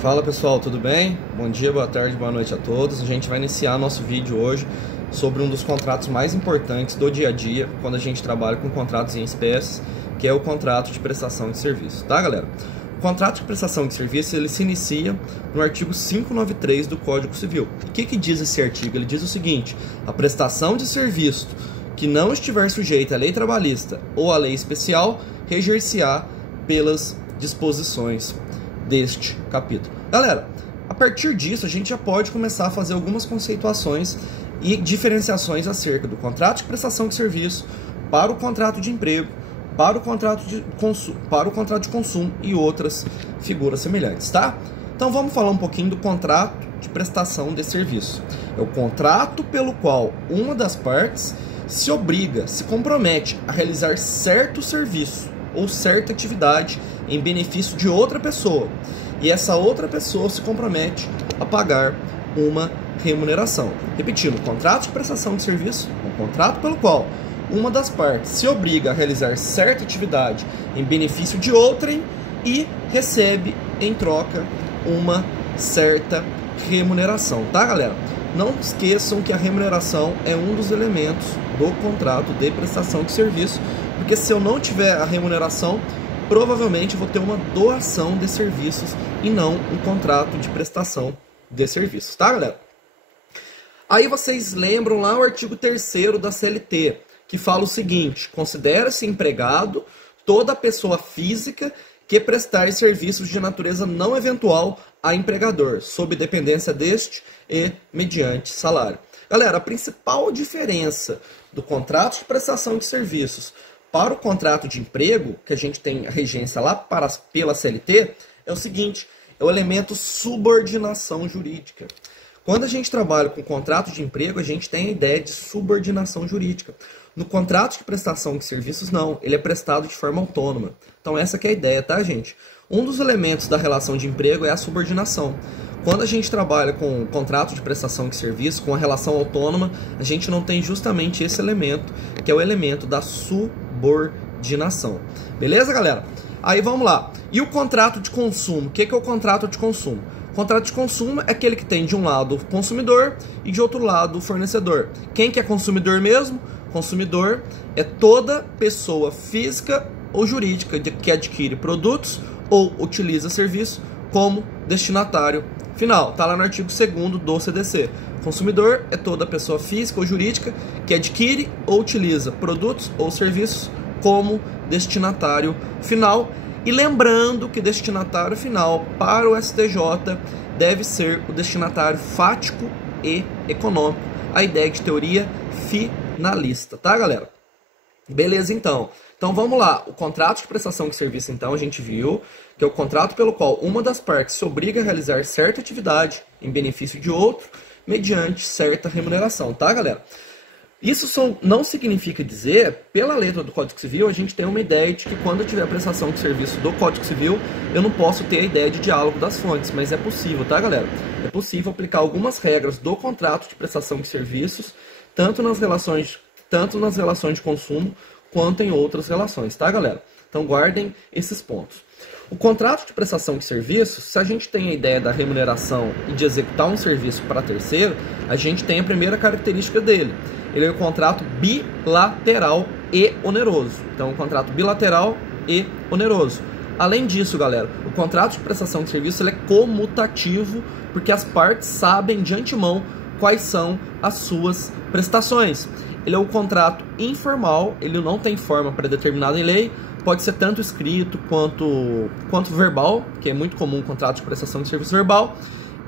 Fala pessoal, tudo bem? Bom dia, boa tarde, boa noite a todos. A gente vai iniciar nosso vídeo hoje sobre um dos contratos mais importantes do dia a dia quando a gente trabalha com contratos em espécies, que é o contrato de prestação de serviço, tá galera? O contrato de prestação de serviço ele se inicia no artigo 593 do Código Civil. O que diz esse artigo? Ele diz o seguinte: a prestação de serviço que não estiver sujeita à lei trabalhista ou à lei especial reger-se-á pelas disposições deste capítulo. Galera, a partir disso a gente já pode começar a fazer algumas conceituações e diferenciações acerca do contrato de prestação de serviço para o contrato de emprego, para o contrato de consumo e outras figuras semelhantes, tá? Então vamos falar um pouquinho do contrato de prestação de serviço. É o contrato pelo qual uma das partes se obriga, se compromete a realizar certo serviço ou certa atividade em benefício de outra pessoa, e essa outra pessoa se compromete a pagar uma remuneração. Repetindo, contrato de prestação de serviço é um contrato pelo qual uma das partes se obriga a realizar certa atividade em benefício de outrem e recebe em troca uma certa remuneração, tá galera? Não esqueçam que a remuneração é um dos elementos do contrato de prestação de serviço, porque se eu não tiver a remuneração, provavelmente eu vou ter uma doação de serviços e não um contrato de prestação de serviços, tá galera? Aí vocês lembram lá o artigo 3º da CLT, que fala o seguinte: considera-se empregado toda pessoa física que prestar serviços de natureza não eventual a empregador, sob dependência deste e mediante salário. Galera, a principal diferença do contrato de prestação de serviços para o contrato de emprego, que a gente tem a regência lá pela CLT, é o seguinte: é o elemento subordinação jurídica. Quando a gente trabalha com contrato de emprego, a gente tem a ideia de subordinação jurídica. No contrato de prestação de serviços, não. Ele é prestado de forma autônoma. Então essa que é a ideia, tá, gente? Um dos elementos da relação de emprego é a subordinação. Quando a gente trabalha com contrato de prestação de serviço, com a relação autônoma, a gente não tem justamente esse elemento, que é o elemento da subordinação. Beleza, galera? Aí vamos lá. E o contrato de consumo? O que é o contrato de consumo? O contrato de consumo é aquele que tem de um lado o consumidor e de outro lado o fornecedor. Quem que é consumidor mesmo? Consumidor é toda pessoa física ou jurídica que adquire produtos ou utiliza serviço como destinatário final. Está lá no artigo 2º do CDC. Consumidor é toda pessoa física ou jurídica que adquire ou utiliza produtos ou serviços como destinatário final. E lembrando que destinatário final para o STJ deve ser o destinatário fático e econômico. A ideia de teoria finalista, tá galera? Beleza então. Então vamos lá, o contrato de prestação de serviço então a gente viu que é o contrato pelo qual uma das partes se obriga a realizar certa atividade em benefício de outro mediante certa remuneração, tá galera? Isso não significa dizer, pela letra do Código Civil, a gente tem uma ideia de que quando eu tiver a prestação de serviço do Código Civil, eu não posso ter a ideia de diálogo das fontes, mas é possível, tá galera? É possível aplicar algumas regras do contrato de prestação de serviços, tanto nas relações de consumo, quanto em outras relações, tá galera? Então guardem esses pontos. O contrato de prestação de serviços, se a gente tem a ideia da remuneração e de executar um serviço para terceiro, a gente tem a primeira característica dele. Ele é um contrato bilateral e oneroso. Então, um contrato bilateral e oneroso. Além disso, galera, o contrato de prestação de serviço ele é comutativo, porque as partes sabem de antemão quais são as suas prestações. Ele é um contrato informal, ele não tem forma predeterminada em lei, pode ser tanto escrito quanto verbal, que é muito comum o contrato de prestação de serviço verbal,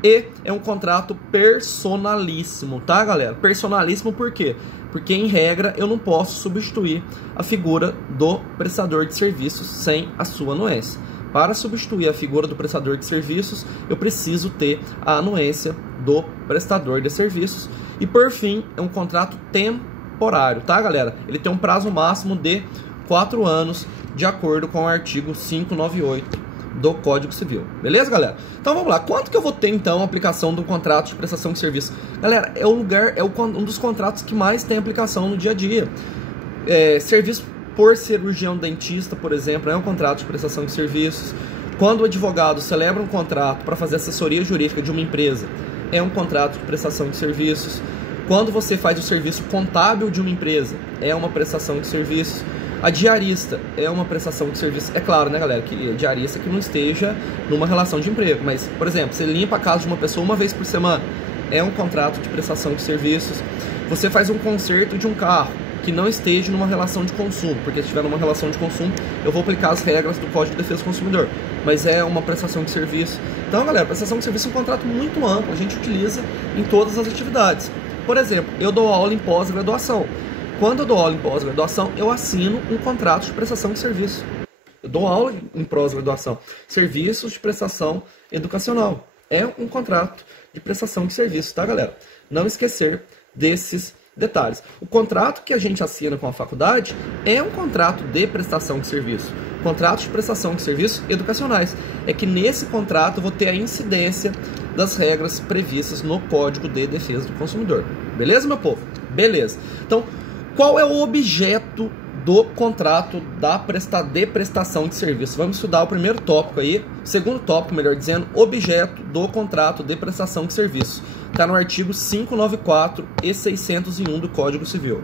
e é um contrato personalíssimo, tá galera? Personalíssimo por quê? Porque em regra eu não posso substituir a figura do prestador de serviços sem a sua anuência. Para substituir a figura do prestador de serviços, eu preciso ter a anuência do prestador de serviços. E por fim, é um contrato temporário, tá galera? Ele tem um prazo máximo de 4 anos, de acordo com o artigo 598 do Código Civil. Beleza, galera? Então vamos lá. Quanto que eu vou ter, então, a aplicação do contrato de prestação de serviço? Galera, é um dos contratos que mais tem aplicação no dia a dia. Serviço por cirurgião dentista, por exemplo, é um contrato de prestação de serviços. Quando o advogado celebra um contrato para fazer assessoria jurídica de uma empresa, é um contrato de prestação de serviços. Quando você faz o serviço contábil de uma empresa, é uma prestação de serviços. A diarista é uma prestação de serviço. É claro, né, galera, que diarista que não esteja numa relação de emprego. Mas, por exemplo, você limpa a casa de uma pessoa uma vez por semana, é um contrato de prestação de serviços. Você faz um conserto de um carro que não esteja numa relação de consumo, porque se estiver numa relação de consumo, eu vou aplicar as regras do Código de Defesa do Consumidor, mas é uma prestação de serviço. Então, galera, prestação de serviço é um contrato muito amplo, a gente utiliza em todas as atividades. Por exemplo, eu dou aula em pós-graduação. Quando eu dou aula em pós-graduação, eu assino um contrato de prestação de serviço. Eu dou aula em pós-graduação, serviços de prestação educacional. É um contrato de prestação de serviço, tá, galera? Não esquecer desses detalhes. O contrato que a gente assina com a faculdade é um contrato de prestação de serviço. Contrato de prestação de serviços educacionais. É que nesse contrato eu vou ter a incidência das regras previstas no Código de Defesa do Consumidor. Beleza, meu povo? Beleza. Então, qual é o objeto do contrato de prestação de serviço? Vamos estudar o primeiro tópico aí, segundo tópico, melhor dizendo, objeto do contrato de prestação de serviço. Está no artigo 594 e 601 do Código Civil.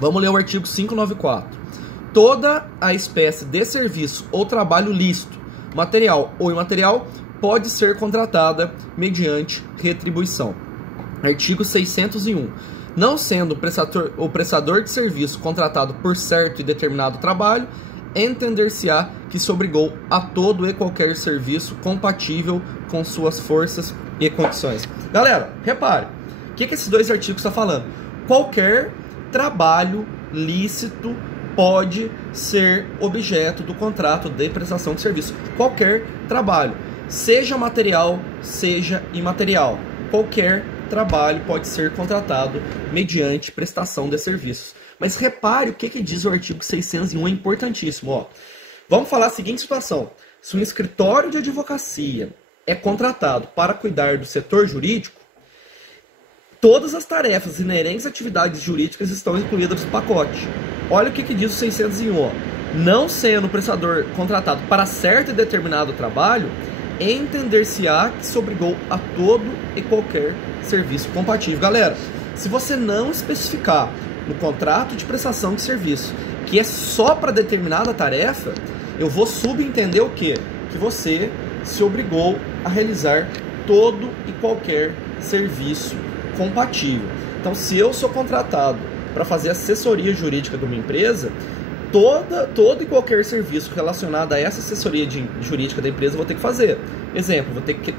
Vamos ler o artigo 594. Toda a espécie de serviço ou trabalho lícito, material ou imaterial, pode ser contratada mediante retribuição. Artigo 601. Não sendo o prestador de serviço contratado por certo e determinado trabalho, entender-se-á que se obrigou a todo e qualquer serviço compatível com suas forças e condições. Galera, repare, o que esses dois artigos estão falando? Qualquer trabalho lícito pode ser objeto do contrato de prestação de serviço. Qualquer trabalho, seja material, seja imaterial. Qualquer trabalho pode ser contratado mediante prestação de serviços. Mas repare o que diz o artigo 601, é importantíssimo. Ó. Vamos falar a seguinte situação. Se um escritório de advocacia é contratado para cuidar do setor jurídico, todas as tarefas inerentes às atividades jurídicas estão incluídas no pacote. Olha o que diz o 601. Ó. Não sendo o prestador contratado para certo e determinado trabalho, entender-se-á que se obrigou a todo e qualquer serviço compatível. Galera, se você não especificar no contrato de prestação de serviço que é só para determinada tarefa, eu vou subentender o quê? Que você se obrigou a realizar todo e qualquer serviço compatível. Então, se eu sou contratado para fazer assessoria jurídica de uma empresa, todo e qualquer serviço relacionado a essa assessoria jurídica da empresa eu vou ter que fazer. Exemplo, vou ter que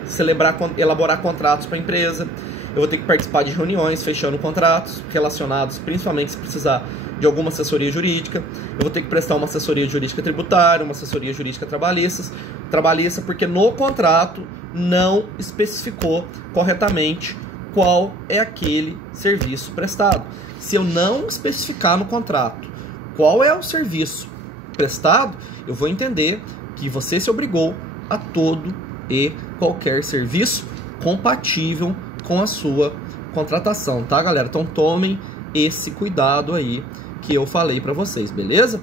elaborar contratos para a empresa, eu vou ter que participar de reuniões fechando contratos relacionados, principalmente se precisar de alguma assessoria jurídica, eu vou ter que prestar uma assessoria jurídica tributária, uma assessoria jurídica trabalhista, porque no contrato não especificou corretamente qual é aquele serviço prestado. Se eu não especificar no contrato qual é o serviço prestado, eu vou entender que você se obrigou a todo e qualquer serviço compatível com a sua contratação, tá, galera? Então tomem esse cuidado aí que eu falei para vocês, beleza?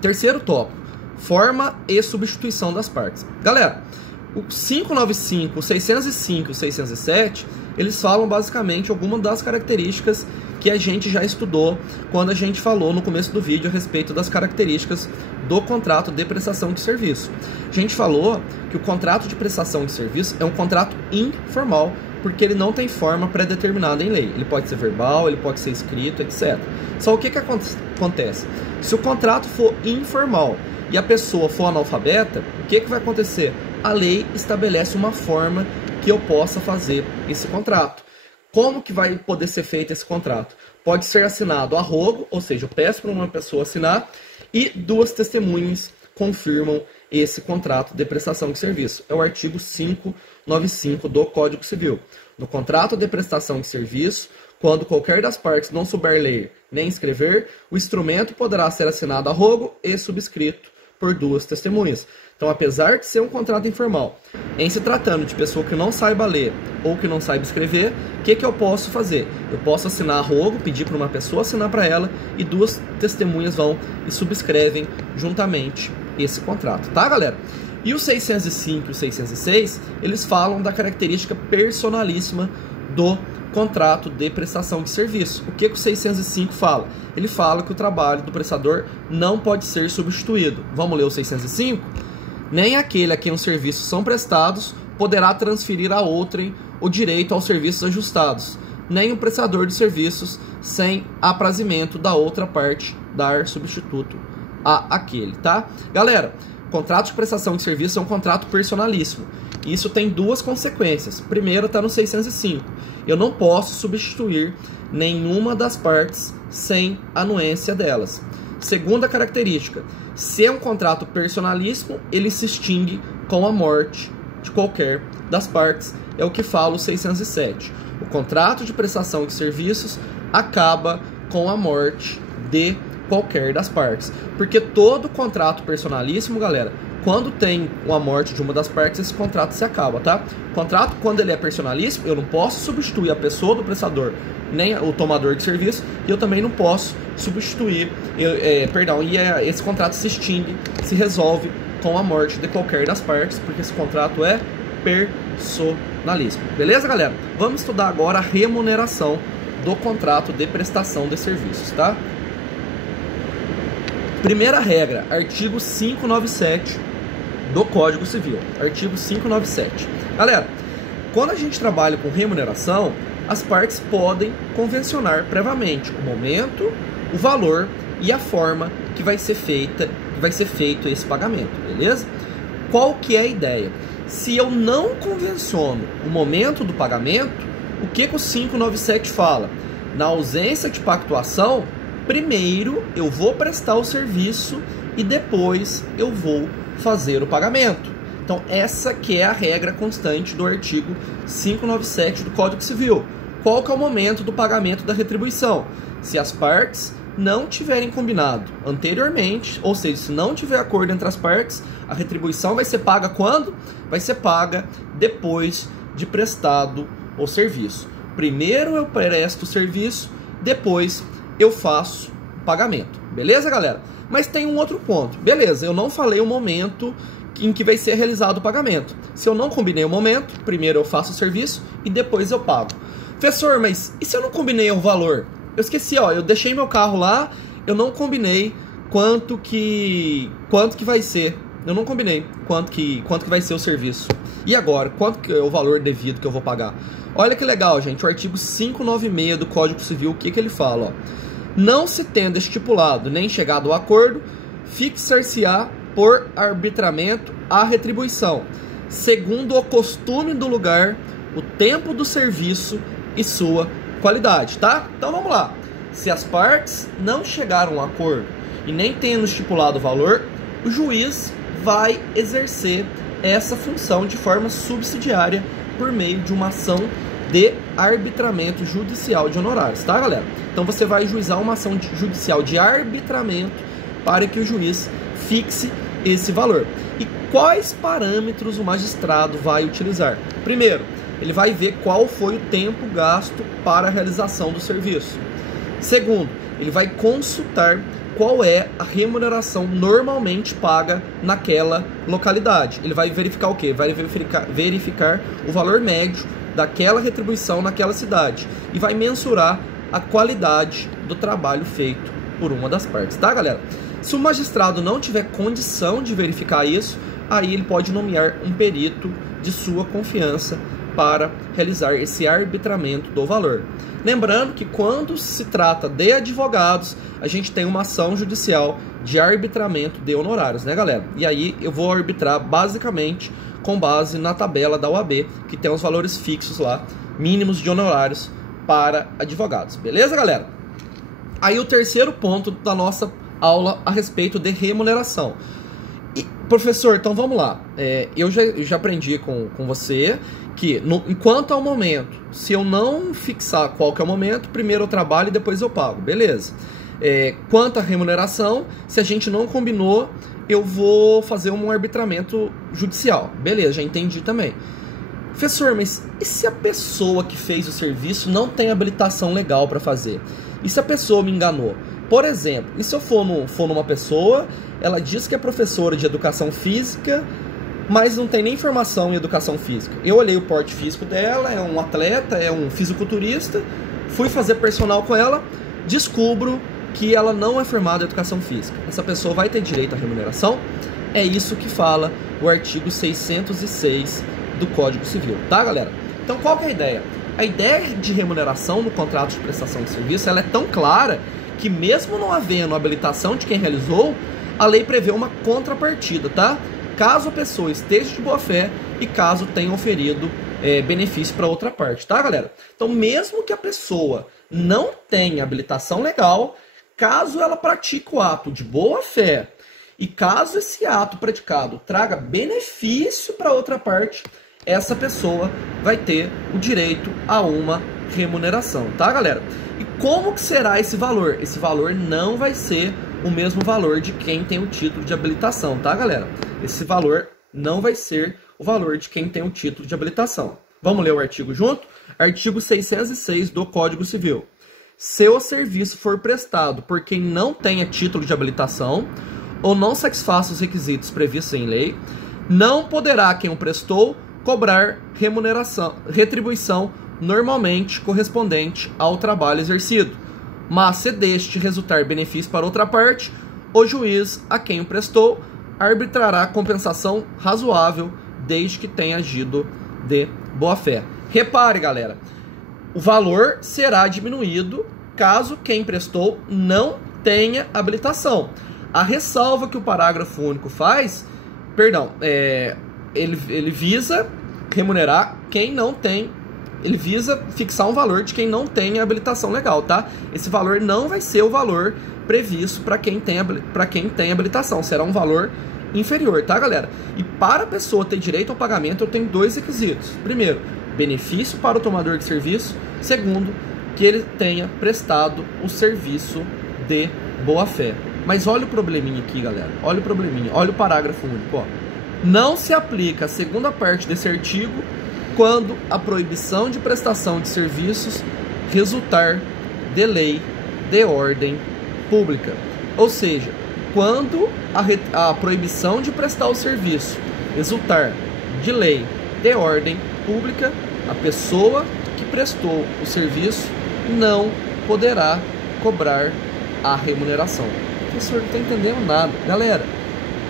Terceiro tópico, forma e substituição das partes. Galera, o 595, o 605 e o 607, eles falam basicamente algumas das características que a gente já estudou quando a gente falou no começo do vídeo a respeito das características do contrato de prestação de serviço. A gente falou que o contrato de prestação de serviço é um contrato informal, porque ele não tem forma pré-determinada em lei. Ele pode ser verbal, ele pode ser escrito, etc. Só o que acontece? Se o contrato for informal e a pessoa for analfabeta, o que vai acontecer? A lei estabelece uma forma que eu possa fazer esse contrato. Como que vai poder ser feito esse contrato? Pode ser assinado a rogo, ou seja, eu peço para uma pessoa assinar e duas testemunhas confirmam esse contrato de prestação de serviço. É o artigo 595 do Código Civil. No contrato de prestação de serviço, quando qualquer das partes não souber ler nem escrever, o instrumento poderá ser assinado a rogo e subscrito por duas testemunhas. Então, apesar de ser um contrato informal, em se tratando de pessoa que não saiba ler ou que não saiba escrever, o que eu posso fazer? Eu posso assinar a rogo, pedir para uma pessoa assinar para ela, e duas testemunhas vão e subscrevem juntamente esse contrato, tá, galera? E o 605 e o 606, eles falam da característica personalíssima do contrato de prestação de serviço. O que o 605 fala? Ele fala que o trabalho do prestador não pode ser substituído. Vamos ler o 605? Nem aquele a quem os serviços são prestados poderá transferir a outrem o direito aos serviços ajustados, nem o prestador de serviços, sem aprazimento da outra parte, dar substituto a aquele, tá? Galera, contrato de prestação de serviço é um contrato personalíssimo. Isso tem duas consequências. Primeiro está no 605. Eu não posso substituir nenhuma das partes sem anuência delas. Segunda característica, se é um contrato personalíssimo, ele se extingue com a morte de qualquer das partes. É o que fala o 607. O contrato de prestação de serviços acaba com a morte de qualquer das partes. Porque todo contrato personalíssimo, galera, quando tem a morte de uma das partes, esse contrato se acaba, tá? O contrato, quando ele é personalíssimo, eu não posso substituir a pessoa do prestador, nem o tomador de serviço, e eu também não posso substituir, esse contrato se extingue, se resolve com a morte de qualquer das partes, porque esse contrato é personalíssimo. Beleza, galera? Vamos estudar agora a remuneração do contrato de prestação de serviços, tá? Primeira regra, artigo 597 do Código Civil. Artigo 597. Galera, quando a gente trabalha com remuneração, as partes podem convencionar previamente o momento, o valor e a forma que vai ser feito esse pagamento, beleza? Qual que é a ideia? Se eu não convenciono o momento do pagamento, o que o 597 fala? Na ausência de pactuação, primeiro eu vou prestar o serviço e depois eu vou fazer o pagamento. Então essa que é a regra constante do artigo 597 do Código Civil. Qual que é o momento do pagamento da retribuição? Se as partes não tiverem combinado anteriormente, ou seja, se não tiver acordo entre as partes, a retribuição vai ser paga quando? Vai ser paga depois de prestado o serviço. Primeiro eu presto o serviço, depois eu faço o pagamento. Beleza, galera? Mas tem um outro ponto. Beleza, eu não falei o momento em que vai ser realizado o pagamento. Se eu não combinei o momento, primeiro eu faço o serviço e depois eu pago. Professor, mas e se eu não combinei o valor? Eu esqueci, ó, eu deixei meu carro lá, eu não combinei quanto que vai ser. Eu não combinei quanto que vai ser o serviço. E agora, quanto que é o valor devido que eu vou pagar? Olha que legal, gente, o artigo 596 do Código Civil, o que ele fala, ó? Não se tendo estipulado nem chegado ao acordo, fixar-se-á por arbitramento a retribuição, segundo o costume do lugar, o tempo do serviço e sua qualidade, tá? Então vamos lá. Se as partes não chegaram a um acordo e nem tendo estipulado o valor, o juiz vai exercer essa função de forma subsidiária por meio de uma ação de arbitramento judicial de honorários, tá, galera? Então você vai juizar uma ação judicial de arbitramento para que o juiz fixe esse valor. E quais parâmetros o magistrado vai utilizar? Primeiro, ele vai ver qual foi o tempo gasto para a realização do serviço. Segundo, ele vai consultar qual é a remuneração normalmente paga naquela localidade. Ele vai verificar o quê? Vai verificar o valor médio daquela retribuição naquela cidade e vai mensurar a qualidade do trabalho feito por uma das partes, tá, galera? Se o magistrado não tiver condição de verificar isso, aí ele pode nomear um perito de sua confiança para realizar esse arbitramento do valor. Lembrando que quando se trata de advogados, a gente tem uma ação judicial de arbitramento de honorários, né, galera? E aí eu vou arbitrar basicamente com base na tabela da OAB, que tem os valores fixos lá, mínimos de honorários para advogados. Beleza, galera? Aí o terceiro ponto da nossa aula a respeito de remuneração. E, professor, então vamos lá. Eu já aprendi com você que, enquanto ao momento, se eu não fixar qual que é o momento, primeiro eu trabalho e depois eu pago. Beleza. Quanto à remuneração, se a gente não combinou, eu vou fazer um arbitramento judicial. Beleza, já entendi também. Professor, mas e se a pessoa que fez o serviço não tem habilitação legal para fazer? E se a pessoa me enganou? Por exemplo, e se eu for numa pessoa, ela diz que é professora de educação física, mas não tem nem formação em educação física. Eu olhei o porte físico dela, é um atleta, é um fisiculturista, fui fazer personal com ela, descubro que ela não é formada em educação física. Essa pessoa vai ter direito à remuneração? É isso que fala o artigo 606 do Código Civil, tá, galera? Então, qual que é a ideia? A ideia de remuneração no contrato de prestação de serviço, ela é tão clara que mesmo não havendo habilitação de quem realizou, a lei prevê uma contrapartida, tá? Caso a pessoa esteja de boa fé e caso tenha oferido benefício para outra parte, tá, galera? Então, mesmo que a pessoa não tenha habilitação legal, caso ela pratique o ato de boa fé e caso esse ato praticado traga benefício para outra parte, essa pessoa vai ter o direito a uma remuneração, tá, galera? E como que será esse valor? Esse valor não vai ser o mesmo valor de quem tem o título de habilitação, tá, galera? Esse valor não vai ser o valor de quem tem o título de habilitação. Vamos ler o artigo junto? Artigo 606 do Código Civil. Se o serviço for prestado por quem não tenha título de habilitação ou não satisfaça os requisitos previstos em lei, não poderá quem o prestou cobrar retribuição normalmente correspondente ao trabalho exercido. Mas se deste resultar benefício para outra parte, o juiz a quem o prestou arbitrará compensação razoável desde que tenha agido de boa fé. Repare, galera, o valor será diminuído caso quem prestou não tenha habilitação. A ressalva que o parágrafo único faz, ele visa remunerar quem não tem, ele visa fixar um valor de quem não tem habilitação legal, tá? Esse valor não vai ser o valor previsto para quem tem habilitação, será um valor inferior, tá, galera? E para a pessoa ter direito ao pagamento, eu tenho dois requisitos. Primeiro, benefício para o tomador de serviço. Segundo, que ele tenha prestado o serviço de boa fé. Mas olha o probleminha aqui, galera. Olha o probleminha, olha o parágrafo único, ó. Não se aplica a segunda parte desse artigo quando a proibição de prestação de serviços resultar de lei de ordem pública. Ou seja, quando a proibição de prestar o serviço resultar de lei de ordem pública, a pessoa que prestou o serviço não poderá cobrar a remuneração. O professor não está entendendo nada. Galera,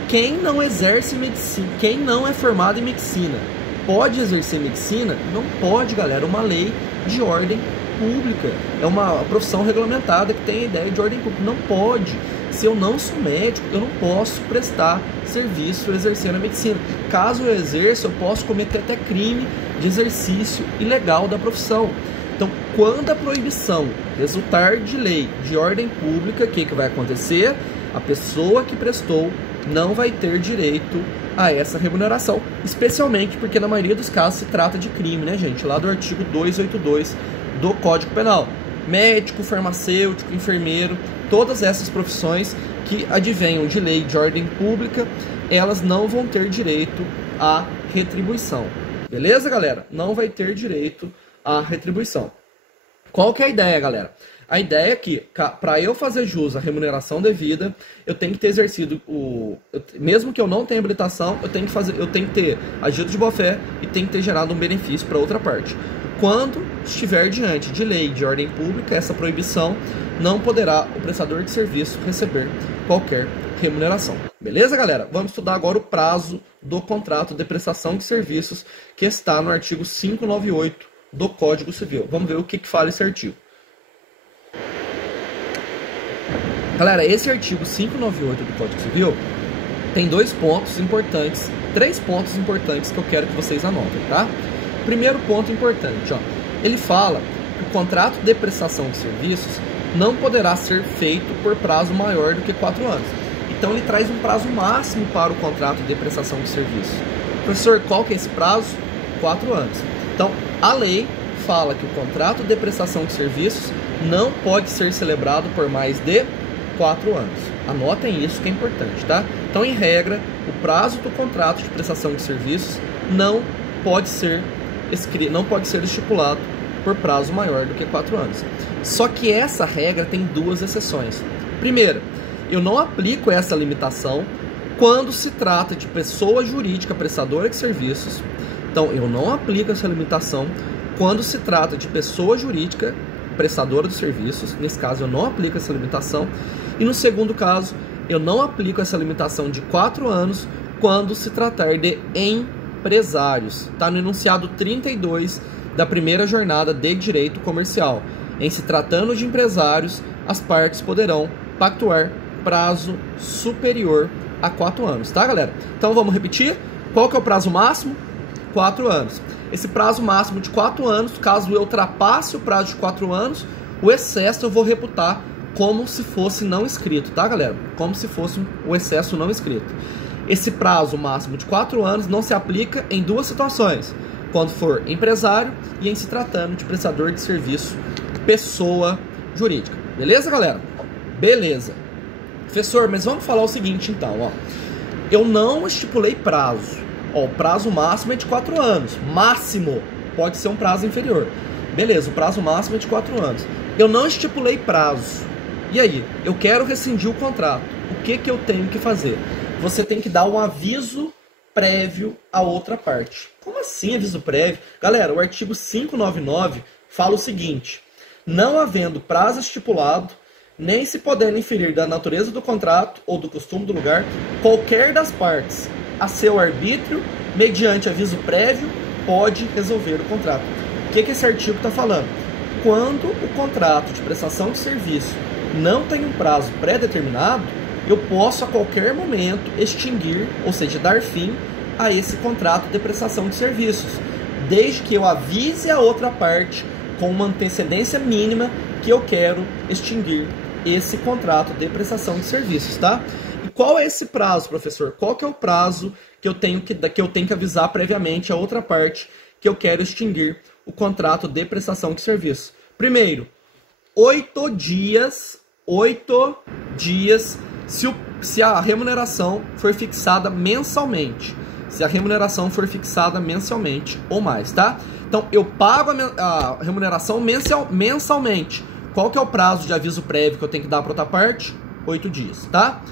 quem não exerce medicina, quem não é formado em medicina, pode exercer medicina? Não pode, galera. É uma lei de ordem pública. É uma profissão regulamentada que tem a ideia de ordem pública. Não pode. Se eu não sou médico, eu não posso prestar serviço exercendo a medicina. Caso eu exerça, eu posso cometer até crime de exercício ilegal da profissão. Então, quando a proibição resultar de lei de ordem pública, o que vai acontecer? A pessoa que prestou não vai ter direito a essa remuneração, especialmente porque na maioria dos casos se trata de crime, né, gente? Lá do artigo 282 do Código Penal. Médico, farmacêutico, enfermeiro, todas essas profissões que advenham de lei de ordem pública, elas não vão ter direito à retribuição. Beleza, galera? Não vai ter direito à retribuição. Qual que é a ideia, galera? A ideia é que, para eu fazer jus à remuneração devida, eu tenho que ter exercido mesmo que eu não tenha habilitação, eu tenho que ter agido de boa fé e tenho que ter gerado um benefício para outra parte. Quando estiver diante de lei de ordem pública, essa proibição, não poderá o prestador de serviço receber qualquer remuneração. Beleza, galera? Vamos estudar agora o prazo do contrato de prestação de serviços que está no artigo 598 do Código Civil. Vamos ver o que fala esse artigo. Galera, esse artigo 598 do Código Civil tem três pontos importantes que eu quero que vocês anotem, tá? Primeiro ponto importante, ó, ele fala que o contrato de prestação de serviços não poderá ser feito por prazo maior do que 4 anos. Então ele traz um prazo máximo para o contrato de prestação de serviços. Professor, qual que é esse prazo? 4 anos. Então, a lei fala que o contrato de prestação de serviços não pode ser celebrado por mais de 4 anos. Anotem isso que é importante, tá? Então, em regra, o prazo do contrato de prestação de serviços não pode ser estipulado por prazo maior do que 4 anos. Só que essa regra tem duas exceções. Primeiro, eu não aplico essa limitação quando se trata de pessoa jurídica prestadora de serviços. Então, eu não aplico essa limitação quando se trata de pessoa jurídica prestadora de serviços. Nesse caso, eu não aplico essa limitação. E no segundo caso, eu não aplico essa limitação de 4 anos quando se tratar de empresários. Está no enunciado 32 da primeira jornada de direito comercial. Em se tratando de empresários, as partes poderão pactuar prazo superior a 4 anos, tá, galera? Então vamos repetir. Qual que é o prazo máximo? 4 anos. Esse prazo máximo de 4 anos, caso eu ultrapasse o prazo de 4 anos, o excesso eu vou reputar como se fosse não escrito, tá, galera? Como se fosse o excesso não escrito. Esse prazo máximo de 4 anos não se aplica em 2 situações: quando for empresário e em se tratando de prestador de serviço pessoa jurídica. Beleza, galera? Beleza. Professor, mas vamos falar o seguinte então, ó. Eu não estipulei prazo. Ó, o prazo máximo é de 4 anos. Máximo. Pode ser um prazo inferior. Beleza, o prazo máximo é de 4 anos. Eu não estipulei prazo. E aí? Eu quero rescindir o contrato. O que eu tenho que fazer? Você tem que dar um aviso prévio à outra parte. Como assim aviso prévio? Galera, o artigo 599 fala o seguinte: não havendo prazo estipulado, nem se podendo inferir da natureza do contrato ou do costume do lugar, qualquer das partes, a seu arbítrio, mediante aviso prévio, pode resolver o contrato. O que esse artigo está falando? Quando o contrato de prestação de serviço não tem um prazo pré-determinado, eu posso a qualquer momento extinguir, ou seja, dar fim a esse contrato de prestação de serviços, desde que eu avise a outra parte com uma antecedência mínima que eu quero extinguir esse contrato de prestação de serviços, tá? E qual é esse prazo, professor? Qual que é o prazo que eu tenho que avisar previamente a outra parte que eu quero extinguir o contrato de prestação de serviço? Primeiro, 8 dias se a remuneração for fixada mensalmente. Se a remuneração for fixada mensalmente ou mais, tá? Então, eu pago a remuneração mensalmente. Qual que é o prazo de aviso prévio que eu tenho que dar para outra parte? 8 dias, tá?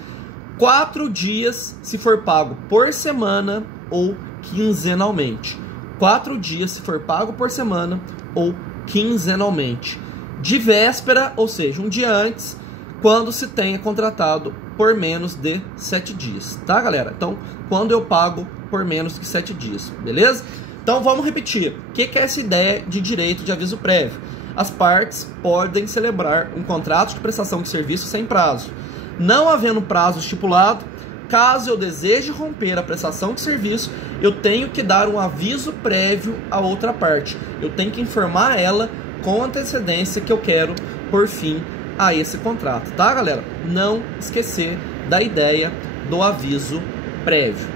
4 dias se for pago por semana ou quinzenalmente. 4 dias se for pago por semana ou quinzenalmente. De véspera, ou seja, um dia antes, quando se tenha contratado por menos de 7 dias, tá, galera? Então, quando eu pago por menos de 7 dias, beleza? Então, vamos repetir. O que é essa ideia de direito de aviso prévio? As partes podem celebrar um contrato de prestação de serviço sem prazo. Não havendo prazo estipulado, caso eu deseje romper a prestação de serviço, eu tenho que dar um aviso prévio à outra parte. Eu tenho que informar ela com antecedência que eu quero por fim a esse contrato, tá, galera? Não esquecer da ideia do aviso prévio.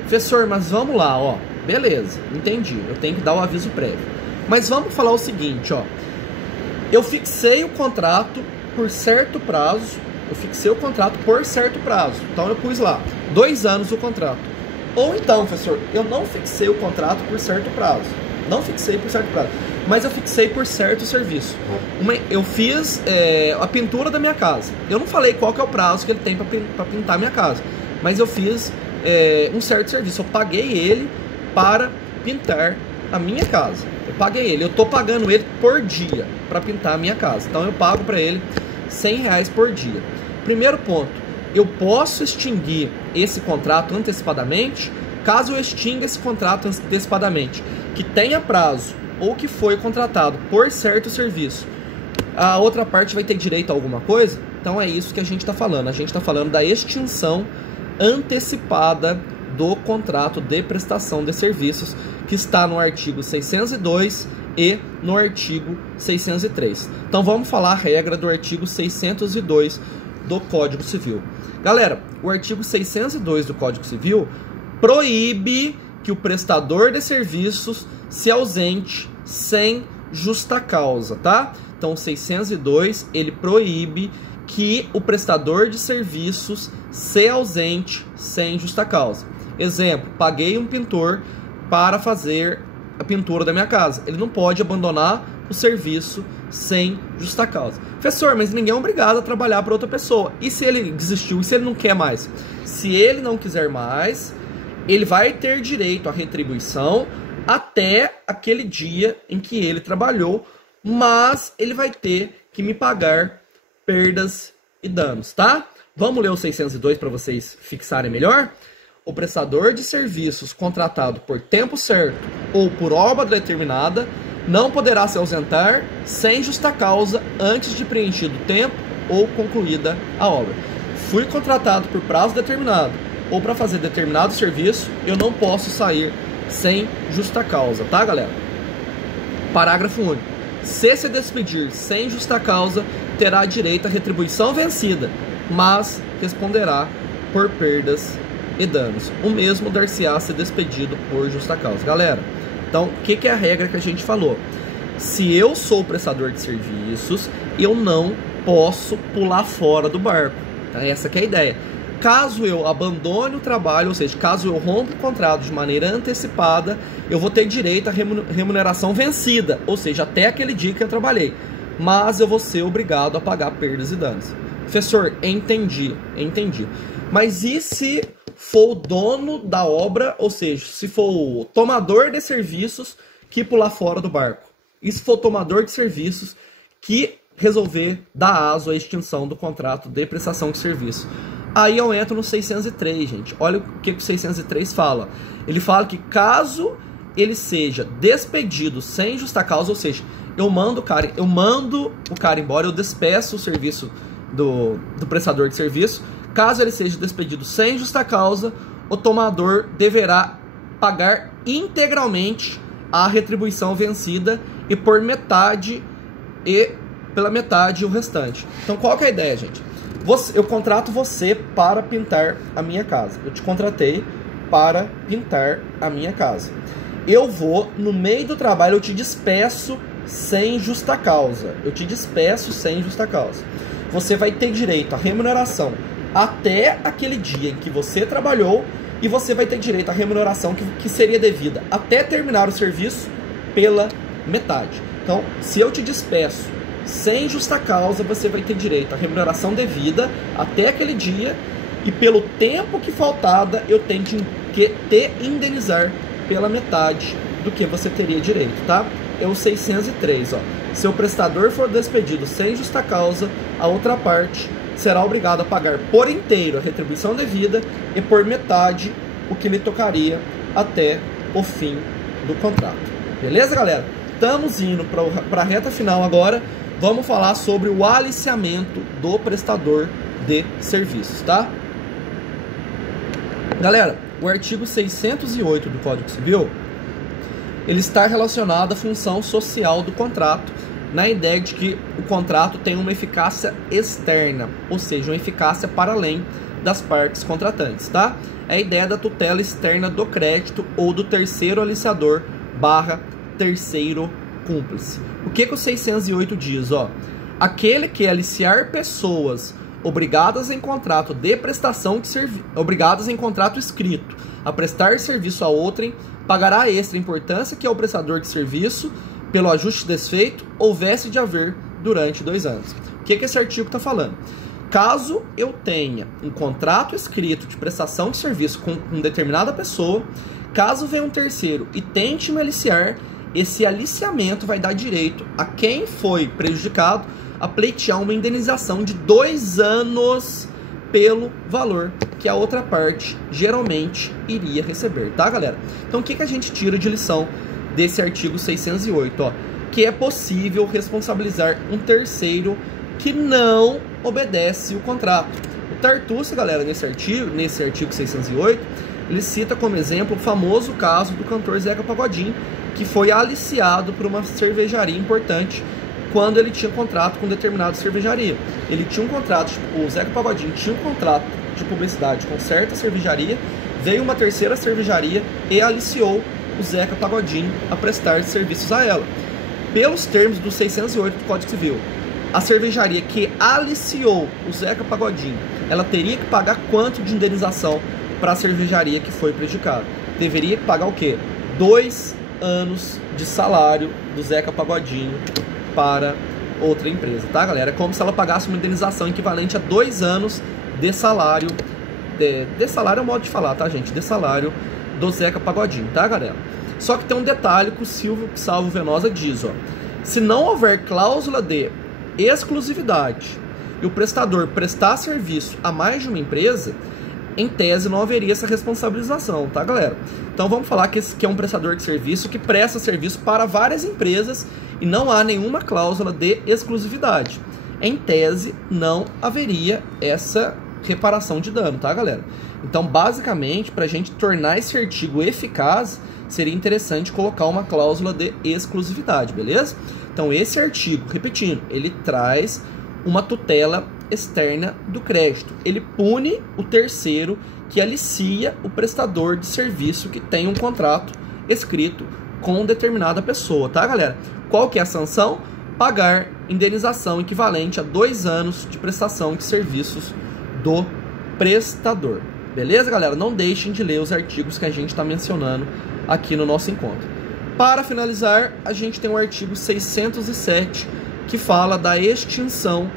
Professor, mas vamos lá, ó. Beleza, entendi. Eu tenho que dar o aviso prévio. Mas vamos falar o seguinte, ó. Eu fixei o contrato por certo prazo. Então eu pus lá 2 anos o contrato. Ou então, professor, eu não fixei o contrato por certo prazo. Mas eu fixei por certo serviço. Eu fiz a pintura da minha casa. Eu não falei qual que é o prazo que ele tem para pintar a minha casa. Mas eu fiz um certo serviço. Eu paguei ele para pintar a minha casa. Eu estou pagando ele por dia para pintar a minha casa. Então eu pago para ele R$100 por dia. Primeiro ponto, eu posso extinguir esse contrato antecipadamente. Caso eu extinga esse contrato antecipadamente, que tenha prazo ou que foi contratado por certo serviço, a outra parte vai ter direito a alguma coisa? Então é isso que a gente está falando. A gente está falando da extinção antecipada do contrato de prestação de serviços, que está no artigo 602 e no artigo 603. Então vamos falar a regra do artigo 602 do Código Civil. Galera, o artigo 602 do Código Civil proíbe que o prestador de serviços se ausente sem justa causa, tá? Então, o 602, ele proíbe que o prestador de serviços se ausente sem justa causa. Exemplo, paguei um pintor para fazer a pintura da minha casa. Ele não pode abandonar o serviço sem justa causa. Professor, mas ninguém é obrigado a trabalhar para outra pessoa. E se ele desistiu? E se ele não quer mais? Se ele não quiser mais, ele vai ter direito à retribuição até aquele dia em que ele trabalhou, mas ele vai ter que me pagar perdas e danos, tá? Vamos ler o 602 para vocês fixarem melhor? O prestador de serviços contratado por tempo certo ou por obra determinada não poderá se ausentar sem justa causa antes de preenchido o tempo ou concluída a obra. Fui contratado por prazo determinado ou para fazer determinado serviço, eu não posso sair sem justa causa, tá, galera? Parágrafo único. Se despedir sem justa causa, terá direito à retribuição vencida, mas responderá por perdas e danos. O mesmo dar-se-á se despedido por justa causa. Galera, então, o que é a regra que a gente falou? Se eu sou prestador de serviços, eu não posso pular fora do barco. Tá? Essa que é a ideia. Caso eu abandone o trabalho, ou seja, caso eu rompa o contrato de maneira antecipada, eu vou ter direito à remuneração vencida, ou seja, até aquele dia que eu trabalhei. Mas eu vou ser obrigado a pagar perdas e danos. Professor, entendi. Mas e se for o dono da obra, ou seja, se for o tomador de serviços que pular fora do barco? E se for o tomador de serviços que resolver dar aso à extinção do contrato de prestação de serviço? Aí eu entro no 603, gente. Olha o que o 603 fala. Ele fala que caso ele seja despedido sem justa causa, ou seja, eu mando o cara embora, eu despeço o serviço do prestador de serviço. Caso ele seja despedido sem justa causa, o tomador deverá pagar integralmente a retribuição vencida e por metade e pela metade o restante. Então qual que é a ideia, gente? Eu contrato você para pintar a minha casa. Eu te contratei para pintar a minha casa. Eu vou, no meio do trabalho, eu te despeço sem justa causa. Você vai ter direito à remuneração até aquele dia em que você trabalhou e você vai ter direito à remuneração que seria devida até terminar o serviço pela metade. Então, se eu te despeço sem justa causa, você vai ter direito à remuneração devida até aquele dia e pelo tempo que faltada eu tenho que te indenizar pela metade do que você teria direito, tá? É o 603, ó. Se o prestador for despedido sem justa causa, a outra parte será obrigado a pagar por inteiro a retribuição devida e por metade o que lhe tocaria até o fim do contrato. Beleza, galera? Estamos indo para a reta final agora. Vamos falar sobre o aliciamento do prestador de serviços, tá? Galera, o artigo 608 do Código Civil, ele está relacionado à função social do contrato, na ideia de que o contrato tem uma eficácia externa, ou seja, uma eficácia para além das partes contratantes, tá? É a ideia da tutela externa do crédito ou do terceiro aliciador / terceiro cúmplice. O que o 608 diz? Ó, aquele que aliciar pessoas obrigadas em contrato de prestação de serviço, obrigadas em contrato escrito a prestar serviço a outrem, pagará a extra importância que ao prestador de serviço, pelo ajuste desfeito, houvesse de haver durante 2 anos. O que esse artigo está falando? Caso eu tenha um contrato escrito de prestação de serviço com determinada pessoa, caso venha um terceiro e tente me aliciar, esse aliciamento vai dar direito a quem foi prejudicado a pleitear uma indenização de 2 anos pelo valor que a outra parte geralmente iria receber, tá, galera? Então o que a gente tira de lição desse artigo 608, ó? Que é possível responsabilizar um terceiro que não obedece o contrato. O Tartucci, galera, nesse artigo 608, ele cita como exemplo o famoso caso do cantor Zeca Pagodinho, que foi aliciado por uma cervejaria importante quando ele tinha contrato com determinada cervejaria. Ele tinha um contrato, o Zeca Pagodinho tinha um contrato de publicidade com certa cervejaria, veio uma terceira cervejaria e aliciou o Zeca Pagodinho a prestar serviços a ela. Pelos termos do 608 do Código Civil, a cervejaria que aliciou o Zeca Pagodinho, ela teria que pagar quanto de indenização para a cervejaria que foi prejudicada? Deveria pagar o quê? 2 anos de salário do Zeca Pagodinho para outra empresa, tá, galera? É como se ela pagasse uma indenização equivalente a 2 anos de salário, de salário é o modo de falar, tá, gente? De salário do Zeca Pagodinho, tá, galera? Só que tem um detalhe que o Silvio Salvo Venosa diz, ó. Se não houver cláusula de exclusividade e o prestador prestar serviço a mais de uma empresa, em tese não haveria essa responsabilização, tá, galera? Então vamos falar que esse aqui é um prestador de serviço que presta serviço para várias empresas e não há nenhuma cláusula de exclusividade. Em tese, não haveria essa reparação de dano, tá, galera? Então, basicamente, para a gente tornar esse artigo eficaz, seria interessante colocar uma cláusula de exclusividade, beleza? Então, esse artigo, repetindo, ele traz uma tutela externa do crédito. Ele pune o terceiro que alicia o prestador de serviço que tem um contrato escrito com determinada pessoa, tá, galera? Qual que é a sanção? Pagar indenização equivalente a 2 anos de prestação de serviços do prestador. Beleza, galera? Não deixem de ler os artigos que a gente está mencionando aqui no nosso encontro. Para finalizar, a gente tem o artigo 607, que fala da extinção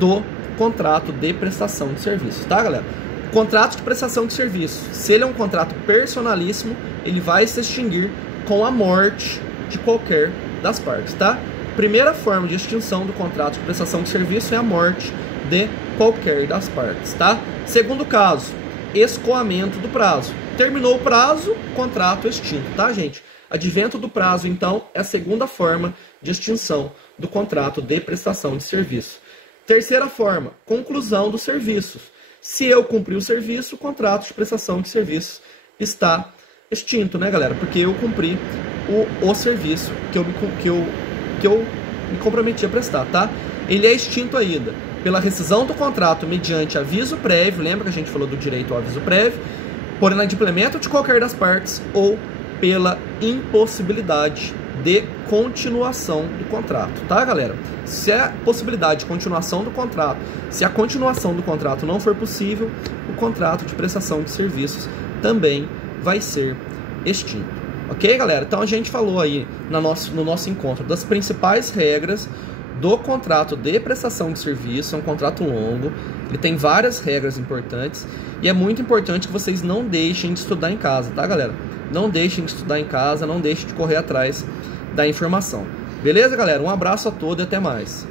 do contrato de prestação de serviços, tá, galera? Contrato de prestação de serviço, se ele é um contrato personalíssimo, ele vai se extinguir com a morte de qualquer das partes, tá? Primeira forma de extinção do contrato de prestação de serviço é a morte de qualquer das partes, tá? Segundo caso, escoamento do prazo. Terminou o prazo, contrato extinto, tá, gente? Advento do prazo, então, é a segunda forma de extinção do contrato de prestação de serviço. Terceira forma, conclusão dos serviços. Se eu cumprir o serviço, o contrato de prestação de serviços está extinto, né, galera? Porque eu cumpri o serviço que eu me comprometi a prestar, tá? Ele é extinto ainda pela rescisão do contrato mediante aviso prévio, lembra que a gente falou do direito ao aviso prévio, por inadimplemento de qualquer das partes ou pela impossibilidade de continuação do contrato, tá, galera? Se a possibilidade de continuação do contrato, se a continuação do contrato não for possível, o contrato de prestação de serviços também vai ser extinto. Ok, galera? Então a gente falou aí no nosso encontro das principais regras do contrato de prestação de serviço. É um contrato longo, ele tem várias regras importantes e é muito importante que vocês não deixem de estudar em casa, tá, galera? Não deixem de estudar em casa, não deixem de correr atrás da informação. Beleza, galera? Um abraço a todos e até mais.